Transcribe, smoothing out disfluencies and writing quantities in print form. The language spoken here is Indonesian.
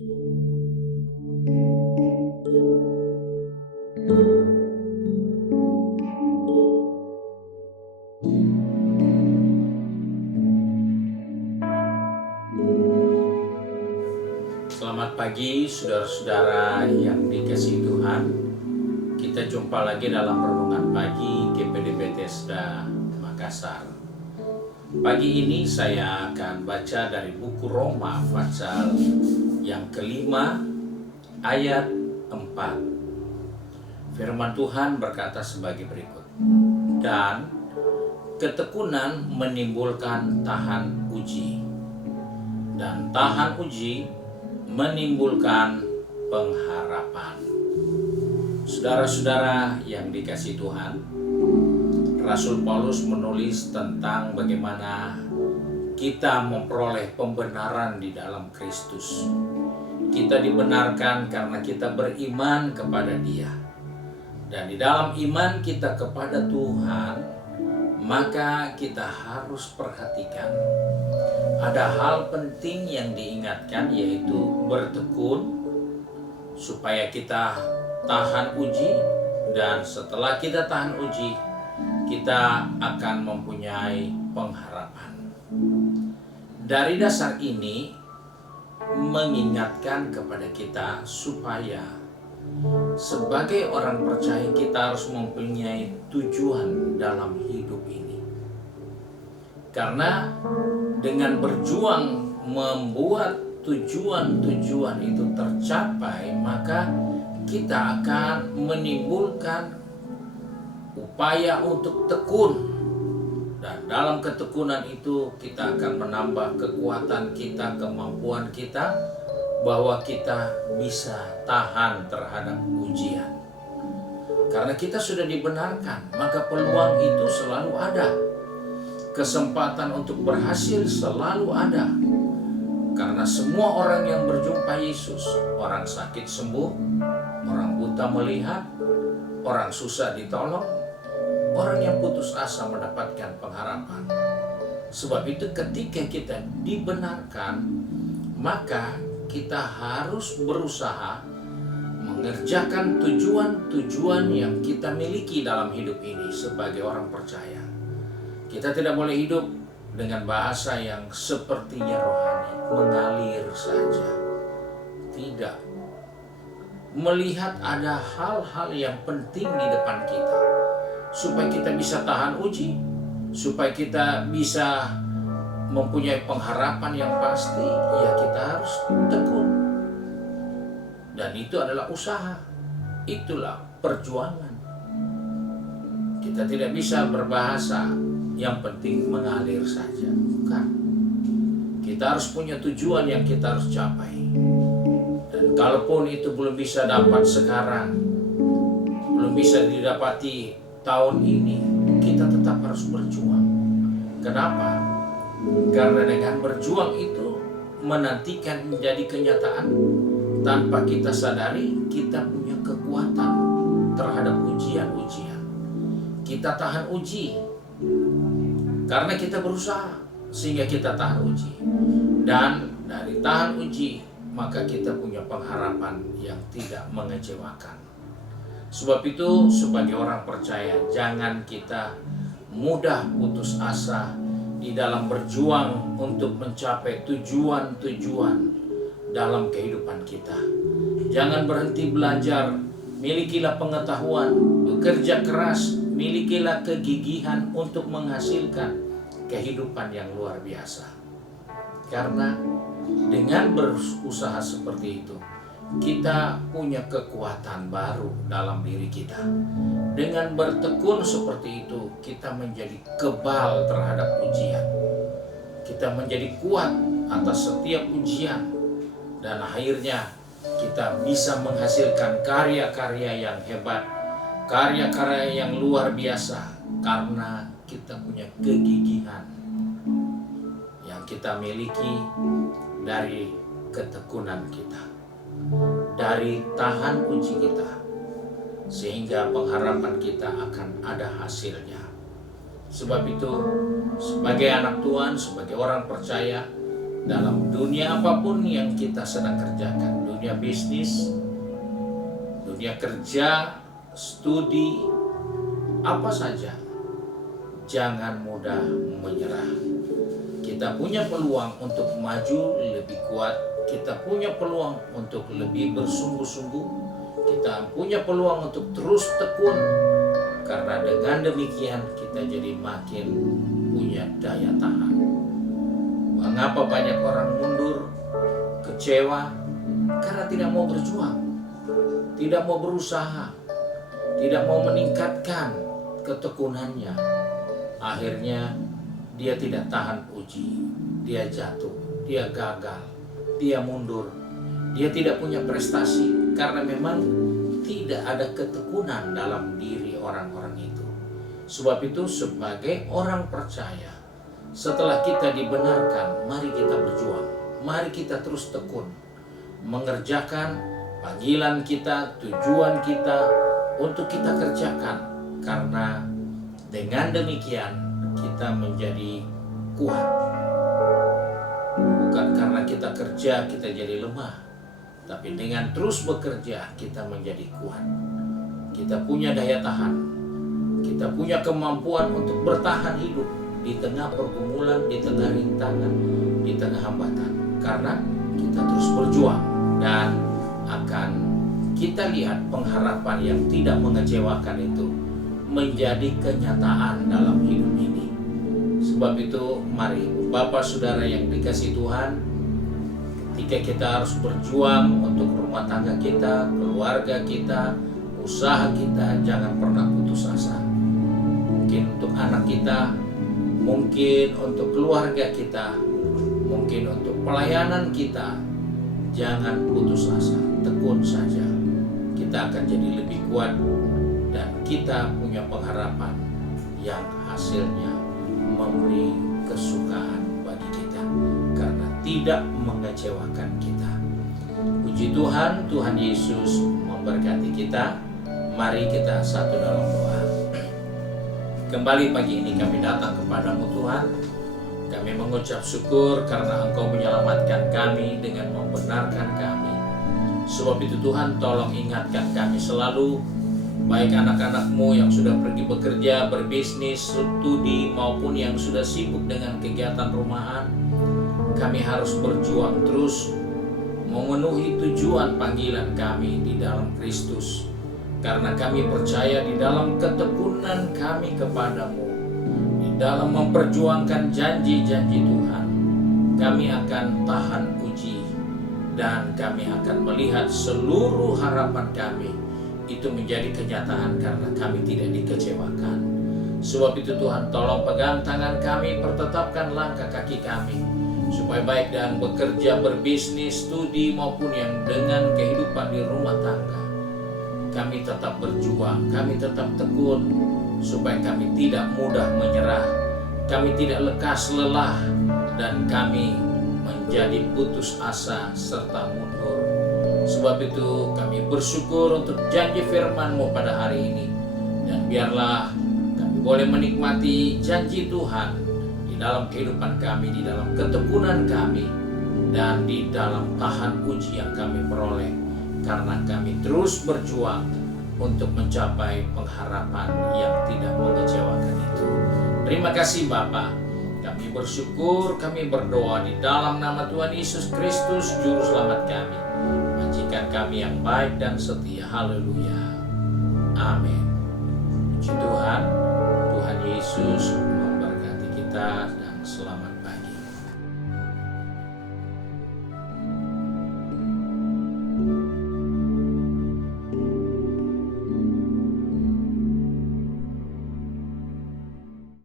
Selamat pagi saudara-saudara yang dikasihi Tuhan. Kita jumpa lagi dalam renungan pagi GPD Bethesda Makassar. Pagi ini saya akan baca dari buku Roma pasal yang kelima ayat 4. Firman Tuhan berkata sebagai berikut. Dan ketekunan menimbulkan tahan uji, dan tahan uji menimbulkan pengharapan. Saudara-saudara yang dikasihi Tuhan, Rasul Paulus menulis tentang bagaimana kita memperoleh pembenaran di dalam Kristus. Kita dibenarkan karena kita beriman kepada Dia. Dan di dalam iman kita kepada Tuhan, maka kita harus perhatikan ada hal penting yang diingatkan, yaitu bertekun supaya kita tahan uji, dan setelah kita tahan uji, kita akan mempunyai pengharapan. Dari dasar ini mengingatkan kepada kita supaya sebagai orang percaya kita harus mempunyai tujuan dalam hidup ini. Karena dengan berjuang membuat tujuan-tujuan itu tercapai, maka kita akan menimbulkan upaya untuk tekun. Dan dalam ketekunan itu kita akan menambah kekuatan kita, kemampuan kita, bahwa kita bisa tahan terhadap ujian. Karena kita sudah dibenarkan, maka peluang itu selalu ada. Kesempatan untuk berhasil selalu ada. Karena semua orang yang berjumpa Yesus, orang sakit sembuh, orang buta melihat, orang susah ditolong, orang yang putus asa mendapatkan pengharapan. Sebab itu ketika kita dibenarkan, maka kita harus berusaha mengerjakan tujuan-tujuan yang kita miliki dalam hidup ini sebagai orang percaya. Kita tidak boleh hidup dengan bahasa yang sepertinya rohani, mengalir saja. Tidak. Melihat ada hal-hal yang penting di depan kita, supaya kita bisa tahan uji, supaya kita bisa mempunyai pengharapan yang pasti, ya kita harus tekun. Dan itu adalah usaha, itulah perjuangan. Kita tidak bisa berbahasa yang penting mengalir saja, bukan. Kita harus punya tujuan yang kita harus capai. Dan kalaupun itu belum bisa dapat sekarang, belum bisa didapati tahun ini, kita tetap harus berjuang. Kenapa? Karena dengan berjuang itu menantikan menjadi kenyataan, tanpa kita sadari kita punya kekuatan terhadap ujian-ujian. Kita tahan uji karena kita berusaha, sehingga kita tahan uji. Dan dari tahan uji, maka kita punya pengharapan yang tidak mengecewakan. Sebab itu sebagai orang percaya, jangan kita mudah putus asa di dalam berjuang untuk mencapai tujuan-tujuan dalam kehidupan kita. Jangan berhenti belajar, milikilah pengetahuan, bekerja keras, milikilah kegigihan untuk menghasilkan kehidupan yang luar biasa. Karena dengan berusaha seperti itu, kita punya kekuatan baru dalam diri kita. Dengan bertekun seperti itu, kita menjadi kebal terhadap ujian. Kita menjadi kuat atas setiap ujian. Dan akhirnya kita bisa menghasilkan karya-karya yang hebat, karya-karya yang luar biasa, karena kita punya kegigihan yang kita miliki dari ketekunan kita, dari tahan uji kita, sehingga pengharapan kita akan ada hasilnya. Sebab itu, sebagai anak Tuhan, sebagai orang percaya, dalam dunia apapun yang kita sedang kerjakan, dunia bisnis, dunia kerja, studi, apa saja, jangan mudah menyerah. Kita punya peluang untuk maju lebih kuat, kita punya peluang untuk lebih bersungguh-sungguh, kita punya peluang untuk terus tekun, karena dengan demikian kita jadi makin punya daya tahan. Mengapa banyak orang mundur, kecewa? Karena tidak mau berjuang, tidak mau berusaha, tidak mau meningkatkan ketekunannya. Akhirnya dia tidak tahan uji, dia jatuh, dia gagal, dia mundur, dia tidak punya prestasi karena memang tidak ada ketekunan dalam diri orang-orang itu. Sebab itu sebagai orang percaya, setelah kita dibenarkan, mari kita berjuang, mari kita terus tekun mengerjakan panggilan kita, tujuan kita untuk kita kerjakan, karena dengan demikian kita menjadi kuat. Bukan karena kita kerja kita jadi lemah, tapi dengan terus bekerja kita menjadi kuat. Kita punya daya tahan, kita punya kemampuan untuk bertahan hidup di tengah pergumulan, di tengah rintangan, di tengah hambatan, karena kita terus berjuang. Dan akan kita lihat pengharapan yang tidak mengecewakan itu menjadi kenyataan dalam hidup ini. Sebab itu mari Bapak Saudara yang dikasihi Tuhan, ketika kita harus berjuang untuk rumah tangga kita, keluarga kita, usaha kita, jangan pernah putus asa. Mungkin untuk anak kita, mungkin untuk keluarga kita, mungkin untuk pelayanan kita, jangan putus asa, tekun saja. Kita akan jadi lebih kuat dan kita punya pengharapan yang hasilnya memberi kesukaan bagi kita karena tidak mengecewakan kita. Puji Tuhan, Tuhan Yesus memberkati kita. Mari kita satu dalam doa. Kembali pagi ini kami datang kepadamu Tuhan. Kami mengucap syukur karena Engkau menyelamatkan kami dengan membenarkan kami. Sebab itu Tuhan, tolong ingatkan kami selalu, baik anak-anak-Mu yang sudah pergi bekerja, berbisnis, studi, maupun yang sudah sibuk dengan kegiatan rumahan. Kami harus berjuang terus memenuhi tujuan panggilan kami di dalam Kristus. Karena kami percaya di dalam ketekunan kami kepadamu, di dalam memperjuangkan janji-janji Tuhan, kami akan tahan uji dan kami akan melihat seluruh harapan kami itu menjadi kenyataan karena kami tidak dikecewakan. Sebab itu Tuhan, tolong pegang tangan kami, pertetapkan langkah kaki kami, supaya baik dan bekerja, berbisnis, studi maupun yang dengan kehidupan di rumah tangga, kami tetap berjuang, kami tetap tekun, supaya kami tidak mudah menyerah, kami tidak lekas lelah, dan kami menjadi putus asa serta mundur. Sebab itu kami bersyukur untuk janji firman-Mu pada hari ini. Dan biarlah kami boleh menikmati janji Tuhan di dalam kehidupan kami, di dalam ketekunan kami, dan di dalam tahan uji yang kami peroleh. Karena kami terus berjuang untuk mencapai pengharapan yang tidak mengecewakan itu. Terima kasih Bapa. Kami bersyukur, kami berdoa di dalam nama Tuhan Yesus Kristus, Juru Selamat kami. Majikan kami yang baik dan setia. Haleluya. Amin.